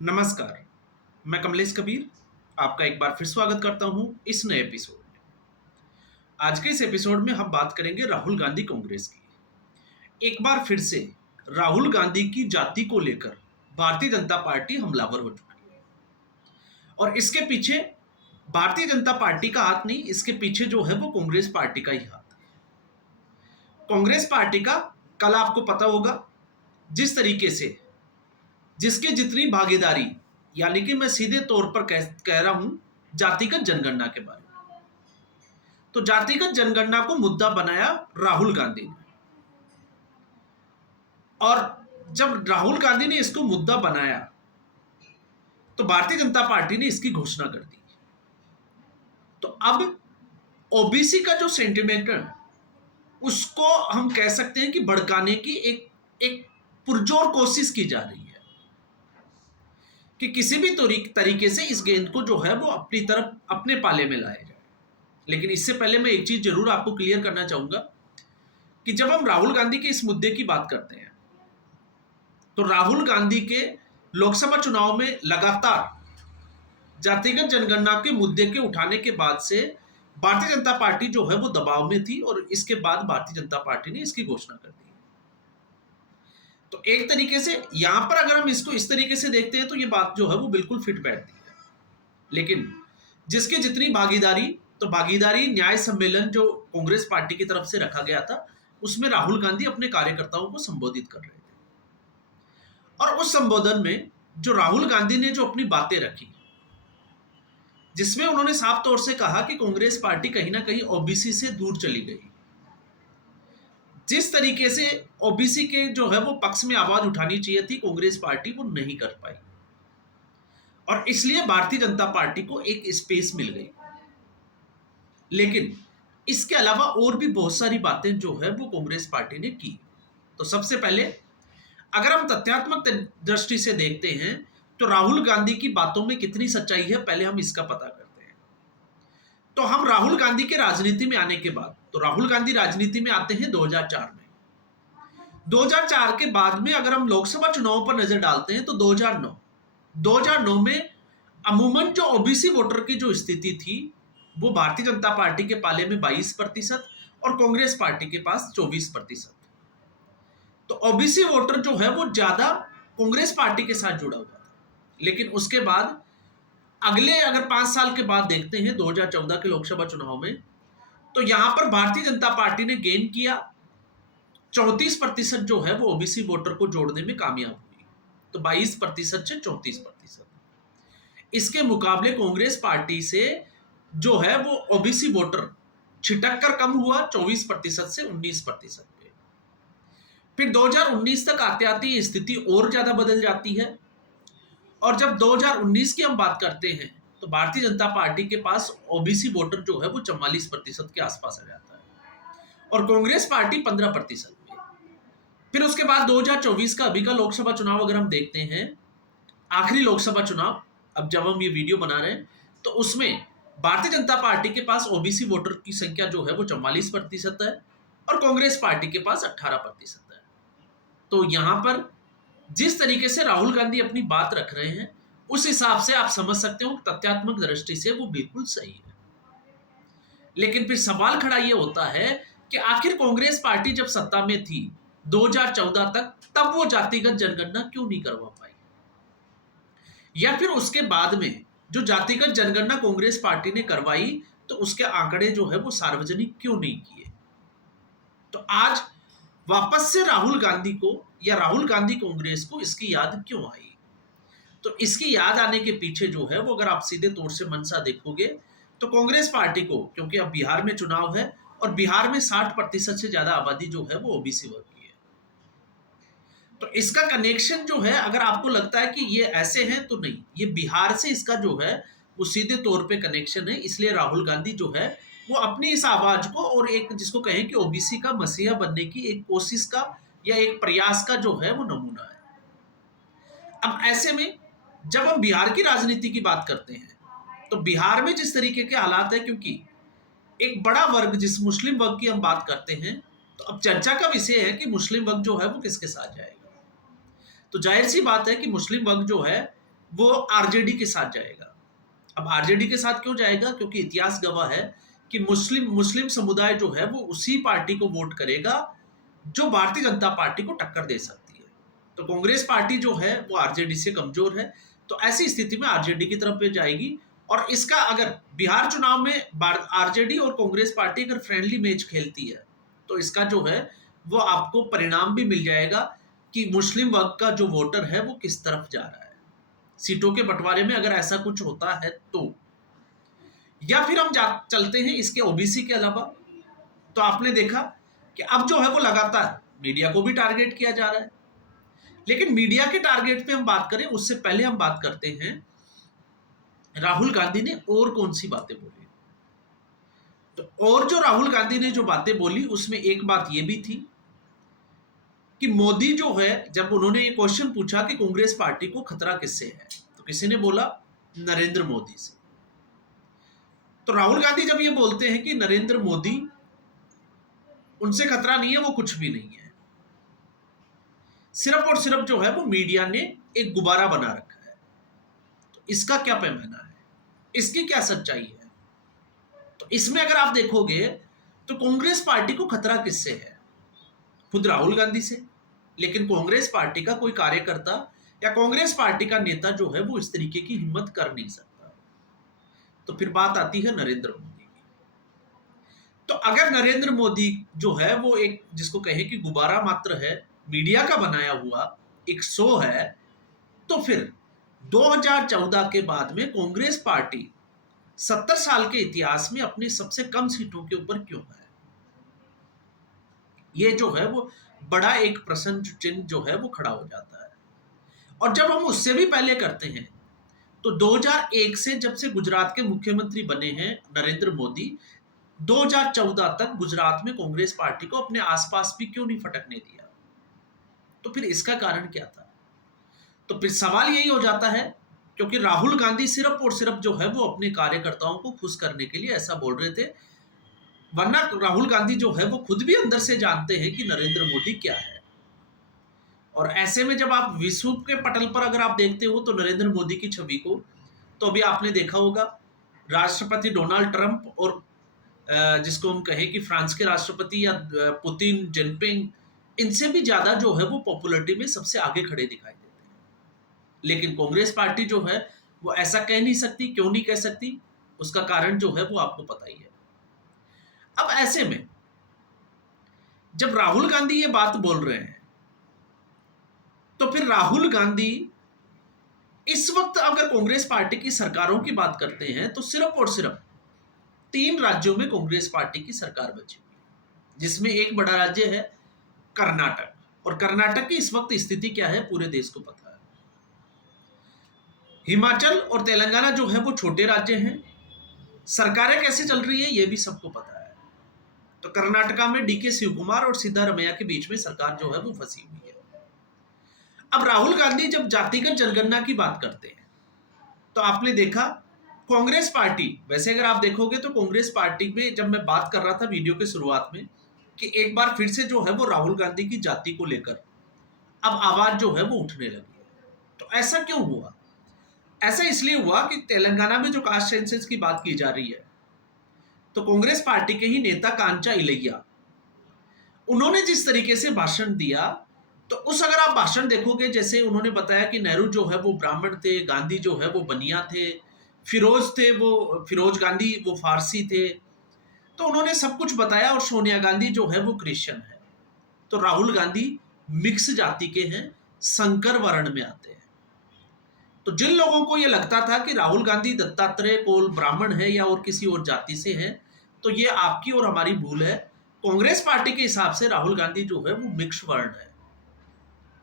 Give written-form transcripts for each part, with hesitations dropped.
नमस्कार, मैं कमलेश कबीर आपका एक बार फिर स्वागत करता हूं इस नए एपिसोड में। आज के इस एपिसोड में हम बात करेंगे राहुल गांधी कांग्रेस की। एक बार फिर से राहुल गांधी की जाति को लेकर भारतीय जनता पार्टी हमलावर हो चुकी है और इसके पीछे भारतीय जनता पार्टी का हाथ नहीं, इसके पीछे जो है वो कांग्रेस पार्टी का ही हाथ है। कांग्रेस पार्टी का कल आपको पता होगा जिस तरीके से जिसकी जितनी भागीदारी, यानी कि मैं सीधे तौर पर कह रहा हूं जातिगत जनगणना के बारे में। तो जातिगत जनगणना को मुद्दा बनाया राहुल गांधी ने, और जब राहुल गांधी ने इसको मुद्दा बनाया तो भारतीय जनता पार्टी ने इसकी घोषणा कर दी। तो अब ओबीसी का जो सेंटिमेंट है उसको हम कह सकते हैं कि भड़काने की एक एक पुरजोर कोशिश की जा रही है कि किसी भी तरीके से इस गेंद को जो है वो अपनी तरफ अपने पाले में लाया जाए। लेकिन इससे पहले मैं एक चीज जरूर आपको क्लियर करना चाहूंगा कि जब हम राहुल गांधी के इस मुद्दे की बात करते हैं तो राहुल गांधी के लोकसभा चुनाव में लगातार जातिगत जनगणना के मुद्दे के उठाने के बाद से भारतीय जनता पार्टी जो है वो दबाव में थी और इसके बाद भारतीय जनता पार्टी ने इसकी घोषणा कर दी। तो एक तरीके से यहां पर अगर हम इसको इस तरीके से देखते हैं तो ये बात जो है वो बिल्कुल फिट बैठती है। लेकिन जिसकी जितनी भागीदारी, तो भागीदारी न्याय सम्मेलन जो कांग्रेस पार्टी की तरफ से रखा गया था उसमें राहुल गांधी अपने कार्यकर्ताओं को संबोधित कर रहे थे, और उस संबोधन में जो राहुल गांधी ने जो अपनी बातें रखी, जिसमें उन्होंने साफ तौर से कहा कि कांग्रेस पार्टी कहीं ना कहीं ओबीसी से दूर चली गई। जिस तरीके से ओबीसी के जो है वो पक्ष में आवाज उठानी चाहिए थी कांग्रेस पार्टी, वो नहीं कर पाई, और इसलिए भारतीय जनता पार्टी को एक स्पेस मिल गई। लेकिन इसके अलावा और भी बहुत सारी बातें जो है वो कांग्रेस पार्टी ने की। तो सबसे पहले अगर हम तथ्यात्मक दृष्टि से देखते हैं तो राहुल गांधी की बातों में कितनी सच्चाई है, पहले हम इसका पता करते हैं। तो हम राहुल गांधी के राजनीति में आने के बाद, तो राहुल गांधी राजनीति में आते हैं 2004 में। 2004 के बाद में अगर हम लोकसभा चुनाव पर नजर डालते हैं तो 2009 में अमूमन जो ओबीसी वोटर की जो स्थिति थी वो भारतीय जनता पार्टी के पाले में 22% और कांग्रेस पार्टी के पास 24%। तो ओबीसी वोटर जो है वो ज्यादा कांग्रेस पार्टी के साथ जुड़ा हुआ था। लेकिन उसके बाद अगले अगर 5 साल के बाद देखते हैं 2014 के लोकसभा चुनाव में, तो यहां पर भारतीय जनता पार्टी ने गेन किया 34% जो है वो ओबीसी वोटर को जोड़ने में कामयाब हुई। तो 22% से 34%। इसके मुकाबले कांग्रेस पार्टी से जो है वो ओबीसी वोटर छिटक कर कम हुआ 24% से 19% पे। फिर 2019 तक आते आते ये स्थिति और ज्यादा बदल जाती है, और जब 2019 की हम बात करते हैं तो भारतीय जनता पार्टी के पास ओबीसी वोटर जो है वो 44% के आसपास आ जाता है और कांग्रेस पार्टी 15% पे। फिर उसके बाद 2024 का अभी का लोकसभा चुनाव अगर हम देखते हैं, आखिरी लोकसभा चुनाव अब जब हम ये वीडियो बना रहे हैं, तो उसमें भारतीय जनता पार्टी के पास ओबीसी वोटर की संख्या जो है वो 44% है और कांग्रेस पार्टी के पास 18% है। तो यहां पर जिस तरीके से राहुल गांधी अपनी बात रख रहे हैं उस हिसाब से आप समझ सकते हो तथ्यात्मक दृष्टि से वो बिल्कुल सही है। लेकिन फिर सवाल खड़ा ये होता है कि आखिर कांग्रेस पार्टी जब सत्ता में थी 2014 तक, तब वो जातिगत जनगणना क्यों नहीं करवा पाई, या फिर उसके बाद में जो जातिगत जनगणना कांग्रेस पार्टी ने करवाई तो उसके आंकड़े जो है वो सार्वजनिक क्यों नहीं किए। तो आज वापस से राहुल गांधी को या राहुल गांधी कांग्रेस को इसकी याद क्यों आई। तो इसकी याद आने के पीछे जो है वो अगर आप सीधे तौर से मंशा देखोगे तो कांग्रेस पार्टी को, क्योंकि अब बिहार में चुनाव है और बिहार में 60% से ज्यादा आबादी जो है वो ओबीसी वर्ग की है, तो इसका कनेक्शन जो है अगर आपको लगता है कि ये ऐसे हैं तो नहीं, ये बिहार से इसका जो है वो सीधे तौर पे कनेक्शन है। इसलिए राहुल गांधी जो है वो अपनी इस आवाज को और एक जिसको कहें कि ओबीसी का मसीहा बनने की एक कोशिश का या एक प्रयास का जो है वो नमूना है। अब ऐसे में जब हम बिहार की राजनीति की बात करते हैं तो बिहार में जिस तरीके के हालात है, क्योंकि एक बड़ा वर्ग जिस मुस्लिम वर्ग की हम बात करते हैं, तो अब चर्चा का विषय है कि मुस्लिम वर्ग जो है वो किसके साथ जाएगा। तो जाहिर सी बात है कि मुस्लिम वर्ग जो है वो आरजेडी के साथ जाएगा। अब आरजेडी के साथ क्यों जाएगा? क्योंकि इतिहास गवाह है कि मुस्लिम मुस्लिम समुदाय जो है वो उसी पार्टी को वोट करेगा जो भारतीय जनता पार्टी को टक्कर दे सकती है। तो कांग्रेस पार्टी जो है वो आरजेडी से कमजोर है, तो ऐसी स्थिति में आरजेडी की तरफ पे जाएगी। और इसका अगर बिहार चुनाव में आरजेडी और कांग्रेस पार्टी अगर फ्रेंडली मैच खेलती है तो इसका जो है वो आपको परिणाम भी मिल जाएगा कि मुस्लिम वर्ग का जो वोटर है वो किस तरफ जा रहा है सीटों के बंटवारे में, अगर ऐसा कुछ होता है तो। या फिर हम चलते हैं इसके ओबीसी के अलावा, तो आपने देखा कि अब जो है वो लगातार मीडिया को भी टारगेट किया जा रहा है। लेकिन मीडिया के टारगेट पे हम बात करें उससे पहले हम बात करते हैं राहुल गांधी ने और कौन सी बातें बोली। तो और जो राहुल गांधी ने जो बातें बोली उसमें एक बात यह भी थी कि मोदी जो है, जब उन्होंने ये क्वेश्चन पूछा कि कांग्रेस पार्टी को खतरा किससे है, तो किसी ने बोला नरेंद्र मोदी से। तो राहुल गांधी जब ये बोलते हैं कि नरेंद्र मोदी उनसे खतरा नहीं है, वो कुछ भी नहीं है, सिर्फ और सिर्फ जो है वो मीडिया ने एक गुब्बारा बना रखा है, तो इसका क्या पैमाना है, इसकी क्या सच्चाई है? तो इसमें अगर आप देखोगे तो कांग्रेस पार्टी को खतरा किससे है? खुद राहुल गांधी से। लेकिन कांग्रेस पार्टी का कोई कार्यकर्ता या कांग्रेस पार्टी का नेता जो है वो इस तरीके की हिम्मत कर नहीं सकता। तो फिर बात आती है नरेंद्र मोदी की। तो अगर नरेंद्र मोदी जो है वो एक जिसको कहे कि गुब्बारा मात्र है, मीडिया का बनाया हुआ एक शो है, तो फिर 2014 के बाद में कांग्रेस पार्टी 70 साल के इतिहास में अपनी सबसे कम सीटों के ऊपर क्यों है? ये जो है वो बड़ा एक प्रश्न चिन्ह जो है वो खड़ा हो जाता है। और जब हम उससे भी पहले करते हैं तो 2001 से जब से गुजरात के मुख्यमंत्री बने हैं नरेंद्र मोदी, 2014 तक गुजरात में कांग्रेस पार्टी को अपने आसपास भी क्यों नहीं फटकने दिया? तो फिर इसका कारण क्या था? तो फिर सवाल यही हो जाता है क्योंकि राहुल गांधी सिर्फ और सिर्फ जो है वो अपने कार्यकर्ताओं को खुश करने के लिए ऐसा बोल रहे थे, वरना राहुल गांधी जो है वो खुद भी अंदर से जानते हैं कि नरेंद्र मोदी क्या है। और ऐसे में जब आप विश्व के पटल पर अगर आप देखते हो तो नरेंद्र मोदी की छवि को, तो अभी आपने देखा होगा राष्ट्रपति डोनाल्ड ट्रंप और जिसको हम कहें कि फ्रांस के राष्ट्रपति या पुतिन, जिनपिंग, इनसे भी ज्यादा जो है वो पॉपुलरिटी में सबसे आगे खड़े दिखाई देते हैं। लेकिन कांग्रेस पार्टी जो है वो ऐसा कह नहीं सकती। क्यों नहीं कह सकती? उसका कारण जो है वो आपको पता ही है। अब ऐसे में जब राहुल गांधी ये बात बोल रहे हैं तो फिर राहुल गांधी इस वक्त अगर कांग्रेस पार्टी की सरकारों की बात करते हैं तो सिर्फ और सिर्फ 3 राज्यों में कांग्रेस पार्टी की सरकार बची हुई है, जिसमें एक बड़ा राज्य है कर्नाटक। और कर्नाटक की इस वक्त स्थिति क्या है पूरे देश को पता है। हिमाचल और तेलंगाना जो है वो छोटे राज्य हैं, सरकारें कैसे चल रही है ये भी सबको पता है। तो कर्नाटका में डीके शिव कुमार और सिद्धारमैया के बीच में सरकार जो है वो फंसी हुई है। अब राहुल गांधी जब जातिगत जनगणना की बात करते हैं तो आपने देखा कांग्रेस पार्टी, वैसे अगर आप देखोगे तो कांग्रेस पार्टी में जब मैं बात कर रहा था वीडियो के शुरुआत में कि एक बार फिर से जो है वो राहुल गांधी की जाति को लेकर अब आवाज जो है वो उठने लगी है। तो ऐसा क्यों हुआ? ऐसा इसलिए हुआ कि तेलंगाना में जो कास्ट सेंसस की बात की जा रही है तो कांग्रेस पार्टी के ही नेता कांचा इलैया, उन्होंने जिस तरीके से भाषण दिया, तो उस अगर आप भाषण देखोगे, जैसे उन्होंने बताया कि नेहरू जो है वो ब्राह्मण थे, गांधी जो है वो बनिया थे, फिरोज थे वो फिरोज गांधी वो फारसी थे, तो उन्होंने सब कुछ बताया। और सोनिया गांधी जो है वो क्रिश्चियन है। तो राहुल गांधी मिक्स जाति के हैं, संकर वर्ण में आते हैं। तो जिन लोगों को ये लगता था कि राहुल गांधी दत्तात्रेय कोल ब्राह्मण है या और किसी और जाति से है, तो ये आपकी और हमारी भूल है। कांग्रेस पार्टी के हिसाब से राहुल गांधी जो है वो मिक्स वर्ण है,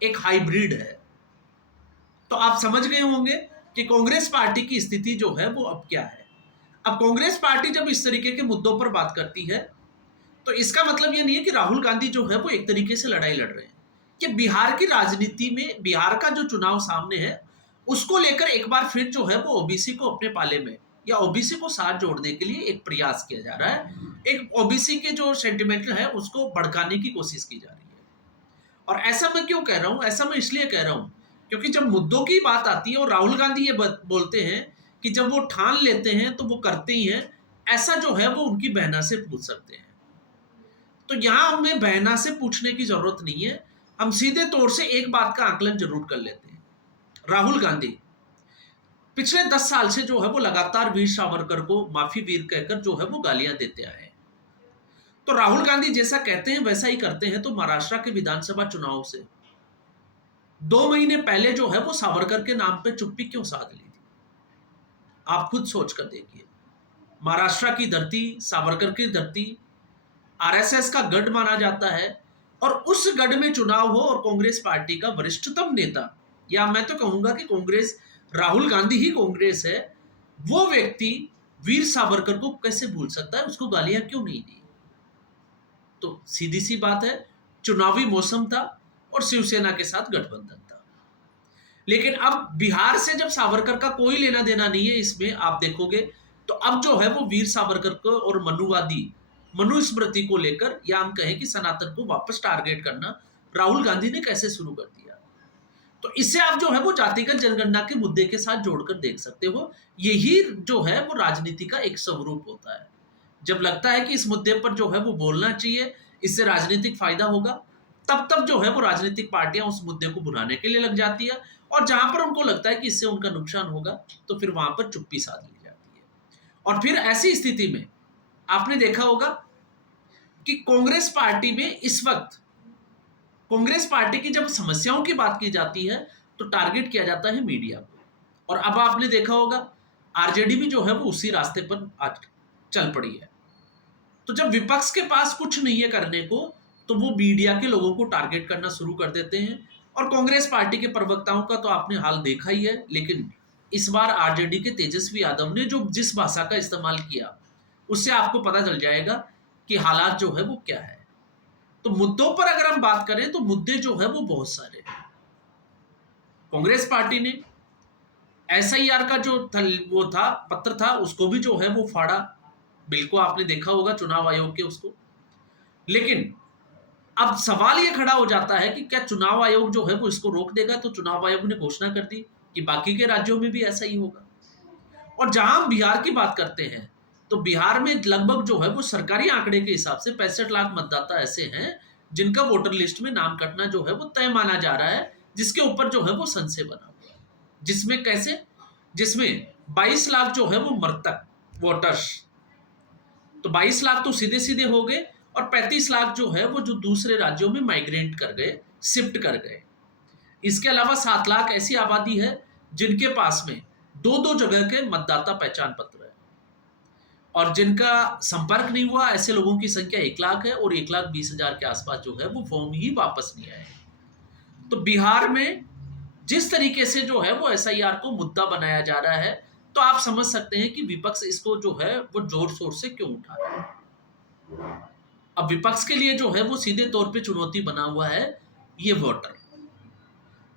एक हाइब्रिड है। तो आप समझ गए होंगे कि कांग्रेस पार्टी की स्थिति जो है वो अब क्या है। अब कांग्रेस पार्टी जब इस तरीके के मुद्दों पर बात करती है तो इसका मतलब ये नहीं है कि राहुल गांधी जो है वो एक तरीके से लड़ाई लड़ रहे हैं। कि बिहार की राजनीति में बिहार का जो चुनाव सामने है उसको लेकर एक बार फिर जो है वो ओबीसी को अपने पाले में या ओबीसी को साथ जोड़ने के लिए एक प्रयास किया जा रहा है। एक ओबीसी के जो सेंटिमेंट है उसको भड़काने की कोशिश की जा रही है। और ऐसा मैं क्यों कह रहा हूं? ऐसा मैं इसलिए कह रहा हूं क्योंकि जब मुद्दों की बात आती है और राहुल गांधी ये बोलते हैं कि जब वो ठान लेते हैं तो वो करते ही हैं, ऐसा जो है वो उनकी बहना से पूछ सकते हैं। तो यहां हमें बहना से पूछने की जरूरत नहीं है, हम सीधे तौर से एक बात का आकलन जरूर कर लेते हैं। राहुल गांधी पिछले 10 साल से जो है वो लगातार वीर सावरकर को माफी वीर कहकर जो है वो गालियां देते आए हैं। तो राहुल गांधी जैसा कहते हैं वैसा ही करते हैं। तो महाराष्ट्र के विधानसभा चुनाव से 2 महीने पहले जो है वो सावरकर के नाम पे चुप्पी क्यों साध ली थी? आप खुद सोच कर देखिए। महाराष्ट्र की धरती, सावरकर की धरती, आरएसएस का गढ़ माना जाता है, और उस गढ़ में चुनाव हो और कांग्रेस पार्टी का वरिष्ठतम नेता, या मैं तो कहूंगा कि कांग्रेस, राहुल गांधी ही कांग्रेस है, वो व्यक्ति वीर सावरकर को कैसे भूल सकता है? उसको गालियां क्यों नहीं दी? तो सीधी सी बात है, चुनावी मौसम था और शिवसेना के साथ गठबंधन था। लेकिन अब बिहार से जब सावरकर का कोई लेना देना नहीं है इसमें, आप देखोगे तो अब जो है वो वीर सावरकर को और मनुवादी मनुस्मृति को लेकर, या हम कहें कि सनातन को वापस टारगेट करना राहुल गांधी ने कैसे शुरू कर दिया। तो इससे आप जो है वो जातिगत जनगणना के मुद्दे के साथ जोड़कर देख सकते हो। यही जो है वो राजनीति का एक स्वरूप होता है। जब लगता है कि इस मुद्दे पर जो है वो बोलना चाहिए, इससे राजनीतिक फायदा होगा, तब तब जो है वो राजनीतिक पार्टियां उस मुद्दे को भुनाने के लिए लग जाती है, और जहां पर उनको लगता है कि इससे उनका नुकसान होगा तो फिर वहां पर चुप्पी साध ली जाती है। और फिर ऐसी स्थिति में आपने देखा होगा कि कांग्रेस पार्टी में इस वक्त, कांग्रेस पार्टी की जब समस्याओं की बात की जाती है तो टारगेट किया जाता है मीडिया को। और अब आपने देखा होगा आरजेडी भी जो है वो उसी रास्ते पर आज चल पड़ी है। तो जब विपक्ष के पास कुछ नहीं है करने को, तो वो मीडिया के लोगों को टारगेट करना शुरू कर देते हैं। और कांग्रेस पार्टी के प्रवक्ताओं का तो आपने हाल देखा ही है। लेकिन इस बार आरजेडी के तेजस्वी यादव ने जो जिस भाषा का इस्तेमाल किया, उससे आपको पता चल जाएगा कि हालात जो है वो क्या है। तो मुद्दों पर अगर हम बात करें तो मुद्दे जो है वो बहुत सारे हैं। कांग्रेस पार्टी ने एसआईआर का जो वो था पत्र था, उसको भी जो है वो फाड़ा, बिल्कुल आपने देखा होगा चुनाव आयोग के उसको। लेकिन अब सवाल ये खड़ा हो जाता है कि क्या चुनाव आयोग जो है वो इसको रोक देगा? तो चुनाव आयोग ने घोषणा कर दी कि बाकी के राज्यों में भी ऐसा ही होगा। और जहां हम बिहार की बात करते हैं, तो बिहार में लगभग जो है वो सरकारी आंकड़े के हिसाब से 65 लाख मतदाता ऐसे हैं जिनका वोटर लिस्ट में नाम कटना जो है वो तय माना जा रहा है, जिसके ऊपर जो है वो संशय बना हुआ है। जिसमें कैसे? जिसमें 22 लाख जो है वो मृतक वोटर्स, तो 22 लाख तो सीधे सीधे हो गए, और 35 लाख जो है वो जो दूसरे राज्यों में माइग्रेट कर गए, शिफ्ट कर गए। इसके अलावा 7 लाख ऐसी आबादी है जिनके पास में दो दो जगह के मतदाता पहचान पत्र है, और जिनका संपर्क नहीं हुआ ऐसे लोगों की संख्या 1 लाख है, और 1,20,000 के आसपास जो है वो फॉर्म ही वापस नहीं आए। तो बिहार में जिस तरीके से जो है वो एसआईआर को मुद्दा बनाया जा रहा है, तो आप समझ सकते हैं कि विपक्ष इसको जो है वो जोर शोर से क्यों उठा रहा है। अब विपक्ष के लिए जो है वो सीधे तौर पे चुनौती बना हुआ है ये वोटर।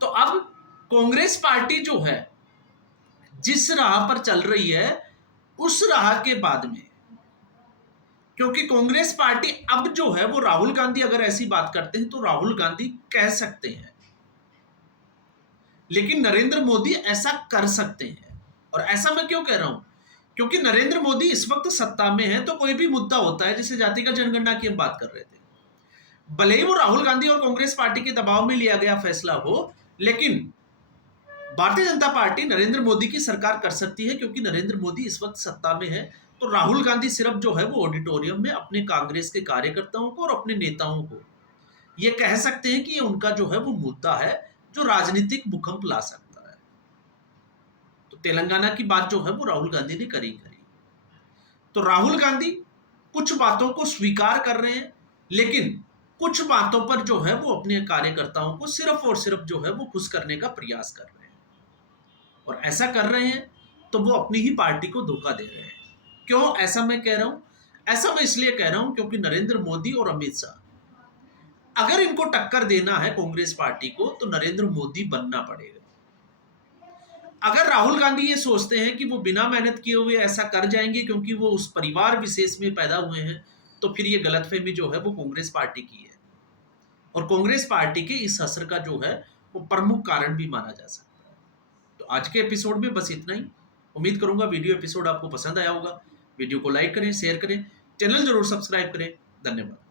तो अब कांग्रेस पार्टी जो है जिस राह पर चल रही है, उस राह के बाद में, क्योंकि कांग्रेस पार्टी अब जो है वो राहुल गांधी अगर ऐसी बात करते हैं तो राहुल गांधी कह सकते हैं, लेकिन नरेंद्र मोदी ऐसा कर सकते हैं। और ऐसा मैं क्यों कह रहा हूं? क्योंकि नरेंद्र मोदी इस वक्त सत्ता में है, तो कोई भी मुद्दा होता है, जैसे जातिगत जनगणना की हम बात कर रहे थे, भले ही वो राहुल गांधी और कांग्रेस पार्टी के दबाव में लिया गया फैसला हो, लेकिन भारतीय जनता पार्टी नरेंद्र मोदी की सरकार कर सकती है, क्योंकि नरेंद्र मोदी इस वक्त सत्ता में है। तो राहुल गांधी सिर्फ जो है वो ऑडिटोरियम में अपने कांग्रेस के कार्यकर्ताओं को और अपने नेताओं को ये कह सकते हैं कि ये उनका जो है वो मुद्दा है जो राजनीतिक भूकंप ला सकता है। तो तेलंगाना की बात जो है वो राहुल गांधी ने करी। तो राहुल गांधी कुछ बातों को स्वीकार कर रहे हैं, लेकिन कुछ बातों पर जो है वो अपने कार्यकर्ताओं को सिर्फ और सिर्फ जो है वो खुश करने का प्रयास कर रहे हैं। और ऐसा कर रहे हैं तो वो अपनी ही पार्टी को धोखा दे रहे हैं। क्यों ऐसा मैं कह रहा हूं? ऐसा मैं इसलिए कह रहा हूं क्योंकि नरेंद्र मोदी और अमित शाह, अगर इनको टक्कर देना है कांग्रेस पार्टी को, तो नरेंद्र मोदी बनना पड़ेगा। अगर राहुल गांधी ये सोचते हैं कि वो बिना मेहनत किए हुए ऐसा कर जाएंगे क्योंकि वो उस परिवार विशेष में पैदा हुए हैं, तो फिर ये गलतफहमी जो है वो कांग्रेस पार्टी की है, और कांग्रेस पार्टी के इस असर का जो है वो प्रमुख कारण भी माना जा सकता है। तो आज के एपिसोड में बस इतना ही। उम्मीद करूंगा वीडियो एपिसोड आपको पसंद आया होगा। वीडियो को लाइक करें, शेयर करें, चैनल जरूर सब्सक्राइब करें। धन्यवाद।